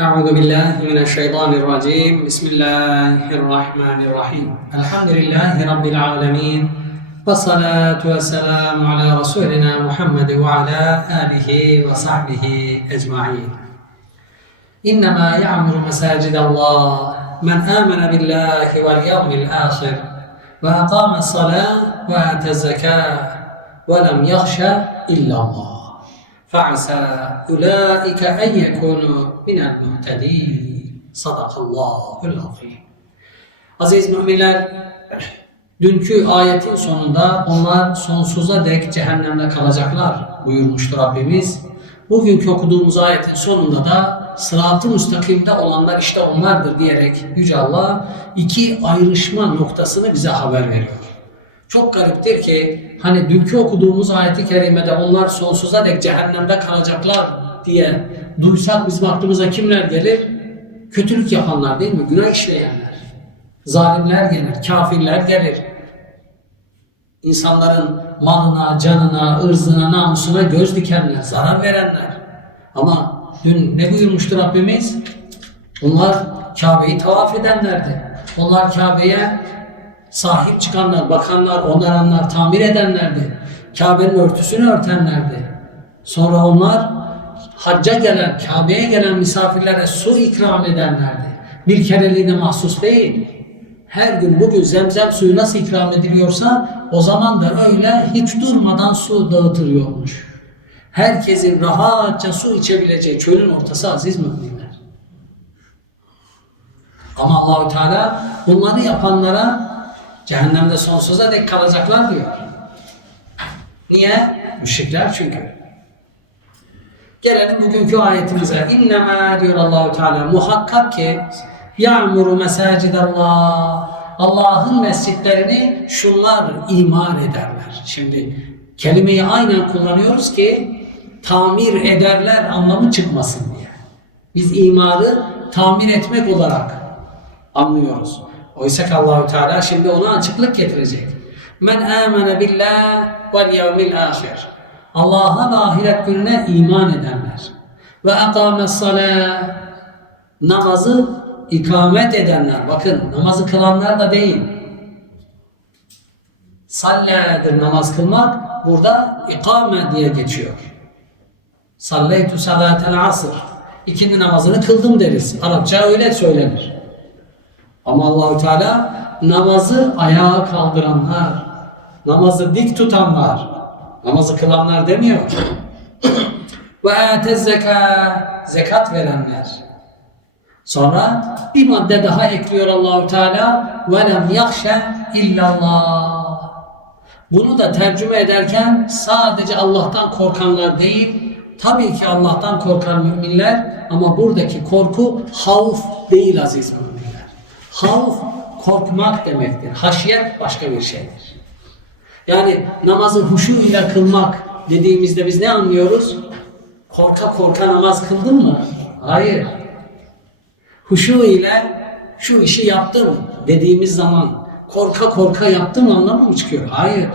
أعوذ بالله من الشيطان الرجيم. بسم الله الرحمن الرحيم. الحمد لله رب العالمين والصلاة والسلام على رسولنا محمد وعلى آله وصحبه أجمعين. إنما يعمر مساجد الله من آمن بالله واليوم الآخر وأقام الصلاة وآتى الزكاة ولم يخش إلا الله. fa'asa ulaike en yekunu minel muhtedin. Sadakallahul azim. Aziz müminler, dünkü ayetin sonunda onlar sonsuza dek cehennemde kalacaklar buyurmuştu Rabbimiz. Bugünkü okuduğumuz ayetin sonunda da sıratı müstakimde olanlar işte onlardır diyerek Yüce Allah iki ayrışma noktasını bize haber veriyor. Çok gariptir ki hani dünkü okuduğumuz ayeti kerimede onlar sonsuza dek cehennemde kalacaklar diye duysak bizim aklımıza kimler gelir? Kötülük yapanlar değil mi? Günah işleyenler. Zalimler gelir, kafirler gelir. İnsanların malına, canına, ırzına, namusuna göz dikenler, zarar verenler. Ama dün ne buyurmuştu Rabbimiz? Onlar Kabe'yi tavaf edenlerdi. Onlar Kabe'ye sahip çıkanlar, bakanlar, onaranlar, tamir edenlerdi. Kabe'nin örtüsünü örtenlerdi. Sonra onlar hacca gelen, Kabe'ye gelen misafirlere su ikram edenlerdi. Bir kereliğine mahsus değil. Her gün bugün zemzem suyu nasıl ikram ediliyorsa o zaman da öyle hiç durmadan su dağıtılıyormuş. Herkesin rahatça su içebileceği çölün ortası aziz müminler. Ama Allahü Teala bunları yapanlara cehennemde sonsuza dek kalacaklar diyor. Niye? Müşrikler çünkü. Gelelim bugünkü ayetimize. İnnemâ diyor Allahü Teala muhakkak ki ya'muru mesacidallah Allah'ın mescitlerini şunlar imar ederler. Şimdi kelimeyi aynen kullanıyoruz ki tamir ederler anlamı çıkmasın diye. Biz imarı tamir etmek olarak anlıyoruz. Oysa ki Allahu Teala şimdi ona açıklık getirecek. Men amene billah vel yevmil ahir. Allah'a ve ahiret gününe iman edenler. Ve akame salah. Namazı ikamet edenler. Bakın namazı kılanlar da değil. Salledir namaz kılmak. Burada ikame diye geçiyor. Salleytu salatel asr. İkindi namazını kıldım deriz. Arapça öyle söylenir. Ama Allahu Teala namazı ayağa kaldıranlar, namazı dik tutanlar, namazı kılanlar demiyor. Ve atez zeka, zekat verenler. Sonra bir madde daha ekliyor Allahu Teala ve lem yahşe illallah. Bunu da tercüme ederken sadece Allah'tan korkanlar değil, tabii ki Allah'tan korkan müminler ama buradaki korku havf değil aziz müminler. Havf korkmak demektir. Haşiyet başka bir şeydir. Yani namazı huşu ile kılmak dediğimizde biz ne anlıyoruz? Korka korka namaz kıldın mı? Hayır. Huşu ile şu işi yaptım dediğimiz zaman korka korka yaptım anlamı mı çıkıyor? Hayır.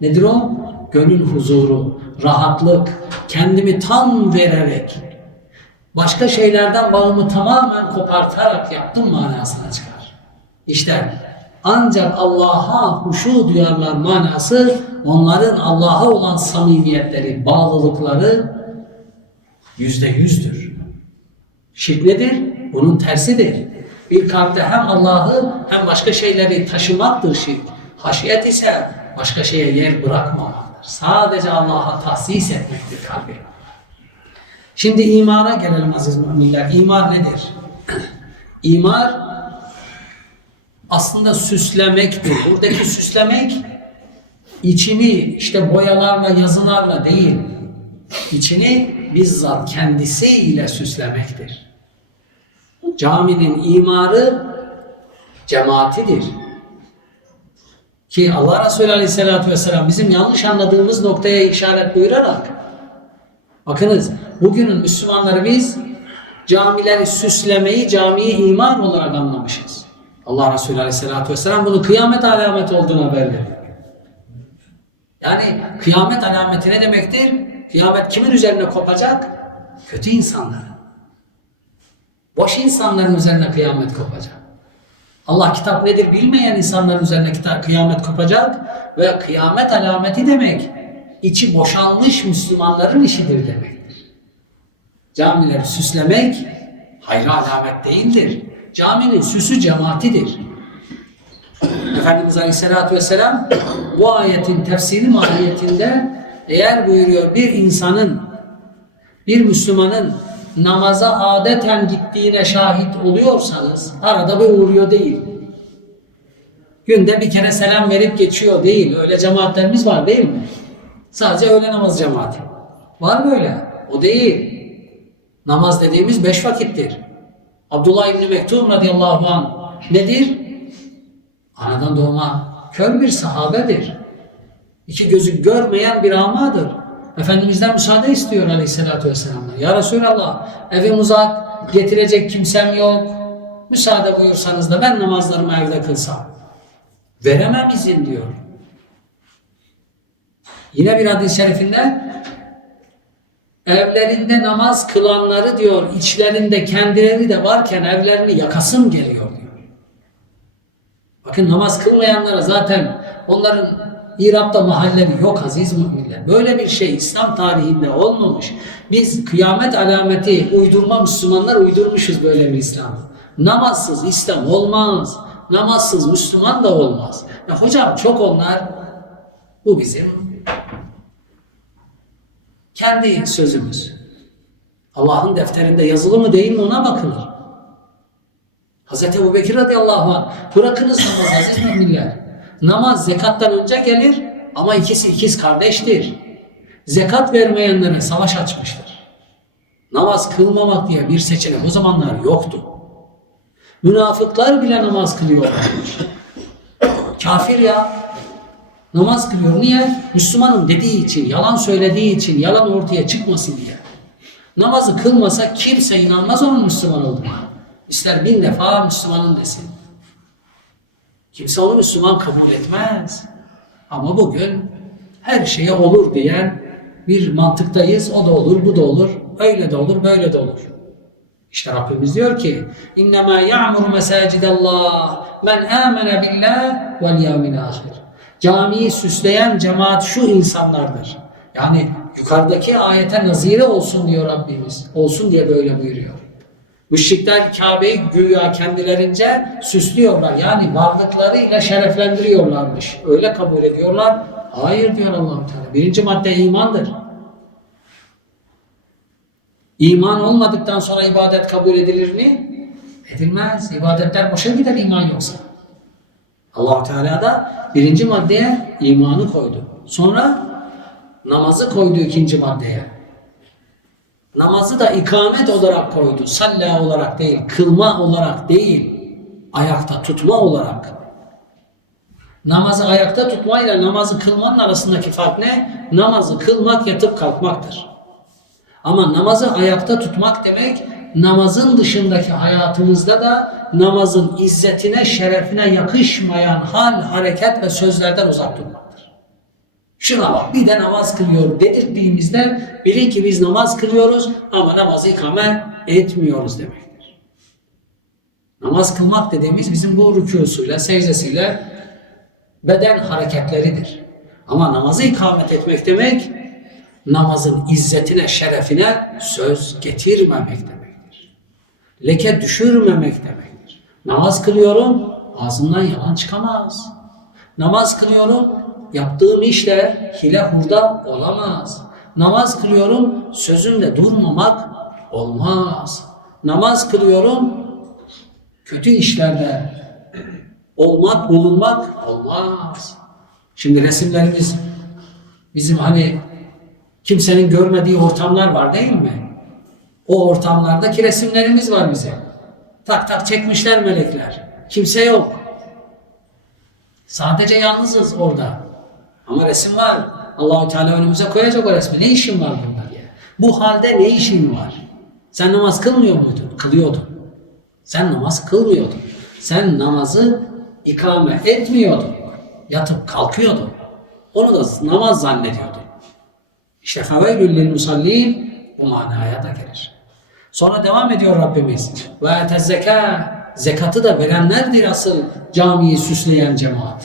Nedir o? Gönül huzuru, rahatlık, kendimi tam vererek, başka şeylerden bağımı tamamen kopartarak yaptım manasına çıkar. İşte ancak Allah'a huşu duyarlar manası onların Allah'a olan samimiyetleri, bağlılıkları yüzde yüzdür. Şirk nedir? Bunun tersidir. Bir kalpte hem Allah'ı hem başka şeyleri taşımaktır şirk. Haşiyet ise başka şeye yer bırakmamaktır. Sadece Allah'a tahsis etmektir kalbi. Şimdi imana gelelim aziz müminler. İmar nedir? İmar aslında süslemektir. Buradaki süslemek içini işte boyalarla, yazılarla değil, içini bizzat kendisiyle süslemektir. Caminin imarı cemaatidir. Ki Allah Resulü Aleyhisselatü Vesselam bizim yanlış anladığımız noktaya işaret buyurarak bakınız bugünün Müslümanları biz camileri süslemeyi camiyi imar olarak anlamışız. Allah Resulü Aleyhisselatü Vesselam bunu kıyamet alameti olduğunu haber veriyor. Yani kıyamet alameti ne demektir? Kıyamet kimin üzerine kopacak? Kötü insanların. Boş insanların üzerine kıyamet kopacak. Allah kitap nedir bilmeyen insanların üzerine kitap kıyamet kopacak ve kıyamet alameti demek içi boşalmış Müslümanların işidir demektir. Camileri süslemek hayra alamet değildir. Caminin süsü cemaatidir. Efendimiz Aleyhisselatü Vesselam bu ayetin tefsiri mahiyetinde eğer buyuruyor bir insanın, bir Müslümanın namaza adeten gittiğine şahit oluyorsanız arada bir uğruyor değil. Günde bir kere selam verip geçiyor değil. Öyle cemaatlerimiz var değil mi? Sadece öğle namaz cemaati. Var böyle. O değil. Namaz dediğimiz beş vakittir. Abdullah İbni Mektum radıyallahu anh nedir? Anadan doğma kör bir sahabedir. İki gözü görmeyen bir amadır. Efendimizden müsaade istiyor aleyhissalatü vesselam'dan. Ya Resulallah evim uzak, getirecek kimsem yok. Müsaade buyursanız da ben namazlarımı evde kılsam. Veremem izin diyor. Yine bir hadis-i şerifinde evlerinde namaz kılanları diyor içlerinde kendileri de varken evlerini yakasım geliyor diyor. Bakın namaz kılmayanlara zaten onların İrab'da mahalleri yok aziz müminler. Böyle bir şey İslam tarihinde olmamış. Biz kıyamet alameti uydurma Müslümanlar uydurmuşuz böyle bir İslam. Namazsız İslam olmaz. Namazsız Müslüman da olmaz. Ya hocam çok onlar bu bizim kendi sözümüz. Allah'ın defterinde yazılı mı değil mi ona bakılır. Hz. Ebu Bekir radıyallahu anh bırakınız namaz aziz müminler. Namaz zekattan önce gelir ama ikisi ikiz kardeştir. Zekat vermeyenlere savaş açmıştır. Namaz kılmamak diye bir seçenek o zamanlar yoktu. Münafıklar bile namaz kılıyorlarmış. Kafir ya. Namaz kılıyor. Niye? Müslümanın dediği için, yalan söylediği için, yalan ortaya çıkmasın diye. Namazı kılmasa kimse inanmaz onun Müslüman olduğuna. İster bin defa Müslümanın desin. Kimse onu Müslüman kabul etmez. Ama bugün her şeye olur diyen bir mantıktayız. O da olur, bu da olur. Öyle de olur, böyle de olur. İşte Rabbimiz diyor ki İnnemâ ya'muru mesâcidallah men âmene billah vel yevmil ahir. Camiyi süsleyen cemaat şu insanlardır. Yani yukarıdaki ayete nazire olsun diyor Rabbimiz. Olsun diye böyle buyuruyor. Müşrikler Kabe'yi güya kendilerince süslüyorlar. Yani varlıklarıyla şereflendiriyorlarmış. Öyle kabul ediyorlar. Hayır diyor allah Teala. Birinci madde imandır. İman olmadıktan sonra ibadet kabul edilir mi? Edilmez. İbadetler boşa gider iman yoksa. Allah Teala da birinci maddeye imanı koydu. Sonra namazı koydu ikinci maddeye. Namazı da ikamet olarak koydu. Salla olarak değil, kılma olarak değil, ayakta tutma olarak. Namazı ayakta tutmayla namazı kılmanın arasındaki fark ne? Namazı kılmak yatıp kalkmaktır. Ama namazı ayakta tutmak demek namazın dışındaki hayatımızda da namazın izzetine, şerefine yakışmayan hal, hareket ve sözlerden uzak durmaktır. Şuna bak bir de namaz kılıyor dedirttiğimizde bilin ki biz namaz kılıyoruz ama namazı ikame etmiyoruz demektir. Namaz kılmak dediğimiz bizim bu rükûsuyla, secdesiyle beden hareketleridir. Ama namazı ikamet etmek demek namazın izzetine, şerefine söz getirmemek demektir. Leke düşürmemek demektir. Namaz kılıyorum, ağzımdan yalan çıkamaz. Namaz kılıyorum, yaptığım işle hile hurda olamaz. Namaz kılıyorum, sözümle durmamak olmaz. Namaz kılıyorum, kötü işlerde olmak, bulunmak olmaz. Şimdi resimlerimiz bizim hani kimsenin görmediği ortamlar var değil mi? O ortamlardaki resimlerimiz var bize. Tak tak çekmişler melekler. Kimse yok. Sadece yalnızız orada. Ama resim var. Allahu Teala önümüze koyacak o resmi. Ne işin var bunda diye. Bu halde ne işin var? Sen namaz kılmıyor muydun? Kılıyordun. Sen namaz kılmıyordun. Sen namazı ikame etmiyordun. Yatıp kalkıyordun. Onu da namaz zannediyordun. İşte feveylül lil bu manaya da gelir. Sonra devam ediyor Rabbimiz. Ve etezeka zekatı da verenlerdir asıl camiyi süsleyen cemaat.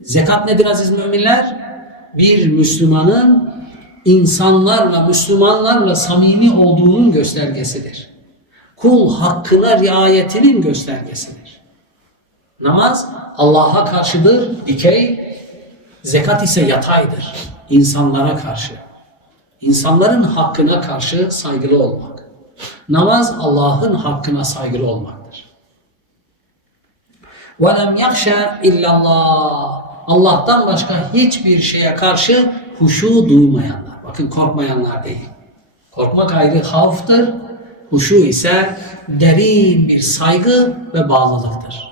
Zekat nedir aziz müminler? Bir Müslümanın insanlarla, Müslümanlarla samimi olduğunun göstergesidir. Kul hakkına riayetinin göstergesidir. Namaz Allah'a karşıdır, dikey, zekat ise yataydır, insanlara karşı İnsanların hakkına karşı saygılı olmak. Namaz Allah'ın hakkına saygılı olmaktır. وَلَمْ يَخْشَ illallah. Allah'tan başka hiçbir şeye karşı huşu duymayanlar. Bakın korkmayanlar değil. Korkmak ayrı havftır. Huşu ise derin bir saygı ve bağlılıktır.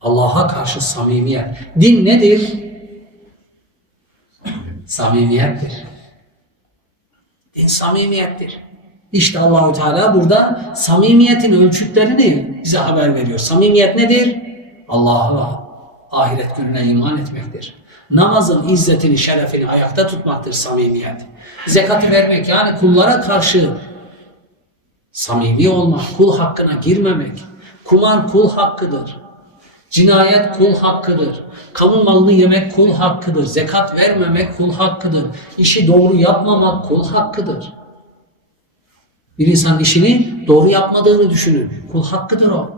Allah'a karşı samimiyet. Din nedir? Samimiyettir. Samimiyettir. İşte Allahu Teala burada samimiyetin ölçütlerini bize haber veriyor. Samimiyet nedir? Allah'a ahiret gününe iman etmektir. Namazın izzetini, şerefini ayakta tutmaktır samimiyet. Zekatı vermek yani kullara karşı samimi olmak, kul hakkına girmemek. Kumar kul hakkıdır. Cinayet kul hakkıdır. Kamu malını yemek kul hakkıdır. Zekat vermemek kul hakkıdır. İşi doğru yapmamak kul hakkıdır. Bir insan işini doğru yapmadığını düşünür. Kul hakkıdır o.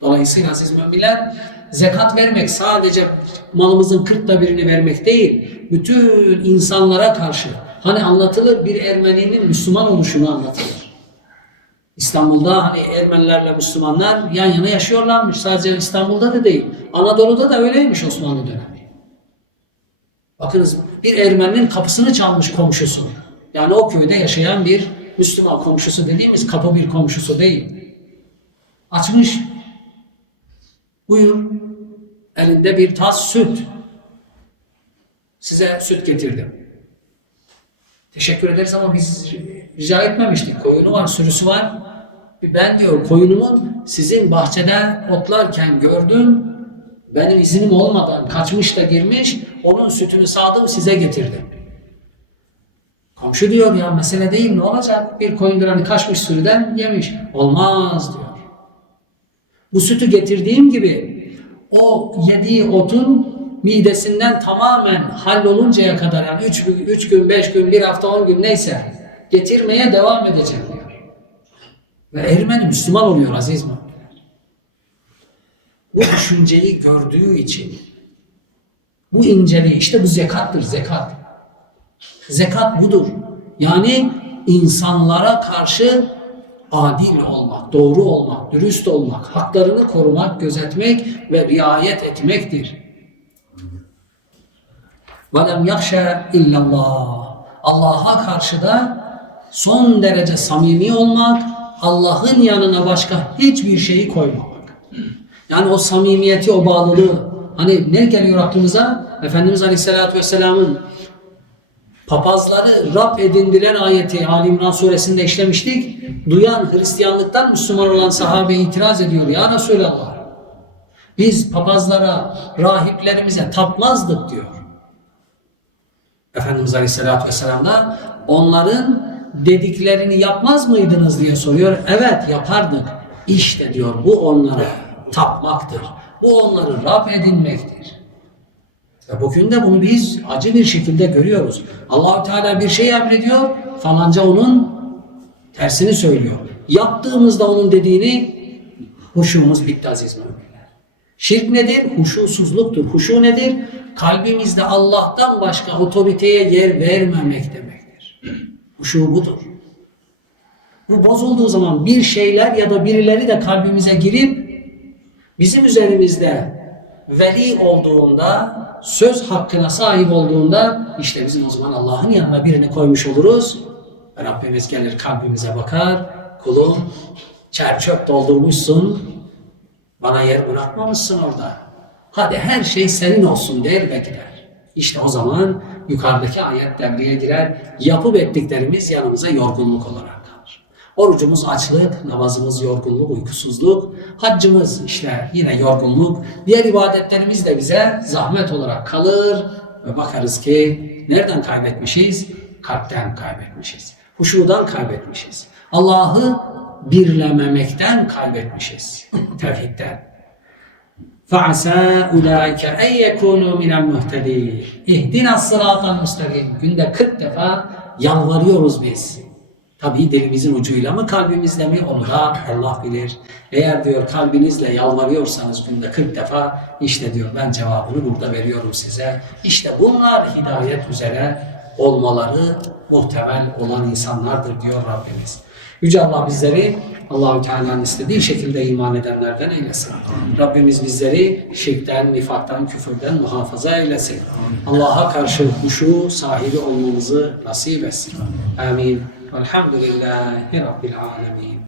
Dolayısıyla aziz müminler zekat vermek sadece malımızın kırkta birini vermek değil. Bütün insanlara karşı. Hani anlatılır bir Ermeninin Müslüman oluşunu anlatılır. İstanbul'da hani Ermenilerle Müslümanlar yan yana yaşıyorlarmış. Sadece İstanbul'da da değil. Anadolu'da da öyleymiş Osmanlı dönemi. Bakınız bir Ermeninin kapısını çalmış komşusu. Yani o köyde yaşayan bir Müslüman komşusu dediğimiz kapı bir komşusu değil. Açmış. Buyur. Elinde bir tas süt. Size süt getirdim. Teşekkür ederiz ama biz rica etmemiştik. Koyunu var, sürüsü var. Ben diyor koyunumun sizin bahçede otlarken gördüm. Benim iznim olmadan kaçmış da girmiş. Onun sütünü sağdım size getirdim. Komşu diyor ya mesele değil ne olacak? Bir koyundur hani kaçmış sürüden yemiş. Olmaz diyor. Bu sütü getirdiğim gibi o yediği otun midesinden tamamen halloluncaya kadar yani 3 gün, üç gün, 5 gün, bir hafta, 10 gün neyse getirmeye devam edeceğim. Ve Ermeni Müslüman oluyor aziz müminler. Bu düşünceyi gördüğü için bu inceliği işte bu zekattır zekat. Zekat budur. Yani insanlara karşı adil olmak, doğru olmak, dürüst olmak, haklarını korumak, gözetmek ve riayet etmektir. وَلَمْ يَخْشَ illallah. Allah'a karşı da son derece samimi olmak, Allah'ın yanına başka hiçbir şeyi koymamak. Yani o samimiyeti, o bağlılığı. Hani ne geliyor aklımıza? Efendimiz Aleyhisselatü Vesselam'ın papazları Rab edindiren ayeti Ali İmran suresinde işlemiştik. Duyan Hristiyanlıktan Müslüman olan sahabe itiraz ediyor. Ya Resulallah biz papazlara, rahiplerimize tapmazdık diyor. Efendimiz Aleyhisselatü Vesselam da onların dediklerini yapmaz mıydınız diye soruyor. Evet yapardık. İşte diyor bu onlara tapmaktır. Bu onları Rab edinmektir. Ve bugün de bunu biz acı bir şekilde görüyoruz. Allahü Teala bir şey emrediyor, falanca onun tersini söylüyor. Yaptığımızda onun dediğini huşumuz bitti aziz müminler. Şirk nedir? Huşusuzluktur. Huşu nedir? Kalbimizde Allah'tan başka otoriteye yer vermemek demektir. Huşu budur. Bu bozulduğu zaman bir şeyler ya da birileri de kalbimize girip bizim üzerimizde veli olduğunda, söz hakkına sahip olduğunda işte bizim o zaman Allah'ın yanına birini koymuş oluruz. Rabbimiz gelir kalbimize bakar. Kulum çer çöp doldurmuşsun. Bana yer bırakmamışsın orada. Hadi her şey senin olsun der ve gider. İşte o zaman yukarıdaki ayet devreye girer. Yapıp ettiklerimiz yanımıza yorgunluk olarak kalır. Orucumuz açlık, namazımız yorgunluk, uykusuzluk, haccımız işte yine yorgunluk. Diğer ibadetlerimiz de bize zahmet olarak kalır ve bakarız ki nereden kaybetmişiz? kalpten kaybetmişiz. Huşudan kaybetmişiz. Allah'ı birlememekten kaybetmişiz. Tevhidden. فَعَسَى اُولَٰئِكَ اَنْ يَكُونُوا مِنَ الْمُهْتَدِينَ اِهْدِنَا الصِّرَاطَ الْمُسْتَقِيمِ Günde 40 defa yalvarıyoruz biz. Tabii dilimizin ucuyla mı kalbimizle mi onu da Allah bilir. Eğer diyor kalbinizle yalvarıyorsanız günde 40 defa işte diyor ben cevabını burada veriyorum size. İşte bunlar hidayet üzere olmaları muhtemel olan insanlardır diyor Rabbimiz. Yüce Allah bizleri Allahu Teala'nın istediği şekilde iman edenlerden eylesin. Rabbimiz bizleri şirkten, nifaktan, küfürden muhafaza eylesin. Allah'a karşı huşu sahibi olmamızı nasip etsin. Amin. Velhamdülillahi Rabbil alemin.